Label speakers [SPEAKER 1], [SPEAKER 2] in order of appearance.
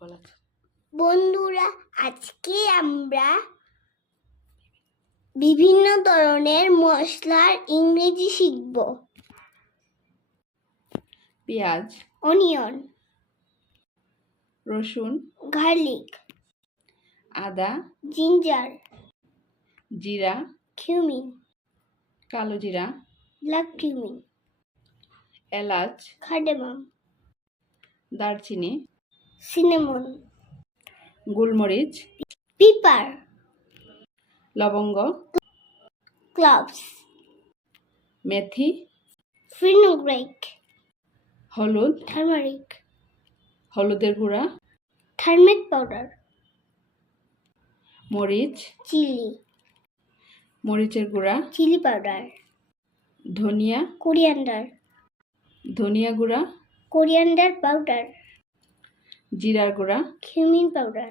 [SPEAKER 1] গলা
[SPEAKER 2] বন্ধুরা আজকে আমরা বিভিন্ন ধরনের মশলার ইংরেজি শিখব।
[SPEAKER 1] পেঁয়াজ
[SPEAKER 2] অনিয়ন
[SPEAKER 1] রসুন
[SPEAKER 2] গার্লিক
[SPEAKER 1] আদা
[SPEAKER 2] জিঞ্জার
[SPEAKER 1] জিরা
[SPEAKER 2] কিউমিন
[SPEAKER 1] কালো জিরা
[SPEAKER 2] ব্ল্যাক কিউমিন
[SPEAKER 1] এলাচ
[SPEAKER 2] কার্ডামম
[SPEAKER 1] দারচিনি
[SPEAKER 2] সিনেমন।
[SPEAKER 1] গোলমরিচ।
[SPEAKER 2] পিপার।
[SPEAKER 1] লবঙ্গ।
[SPEAKER 2] ক্লভস
[SPEAKER 1] মেথি।
[SPEAKER 2] ফিনোগ্রেক
[SPEAKER 1] হলুদ।
[SPEAKER 2] টার্মারিক।
[SPEAKER 1] হলুদের গুঁড়া।
[SPEAKER 2] Turmeric powder.
[SPEAKER 1] মরিচ।
[SPEAKER 2] চিলি।
[SPEAKER 1] মরিচের গুঁড়া।
[SPEAKER 2] Chilli powder.
[SPEAKER 1] ধনিয়া।
[SPEAKER 2] কোরিয়ান্ডার।
[SPEAKER 1] ধনিয়া গুঁড়া।
[SPEAKER 2] Coriander powder.
[SPEAKER 1] জিরার গুঁড়া।
[SPEAKER 2] Cumin powder.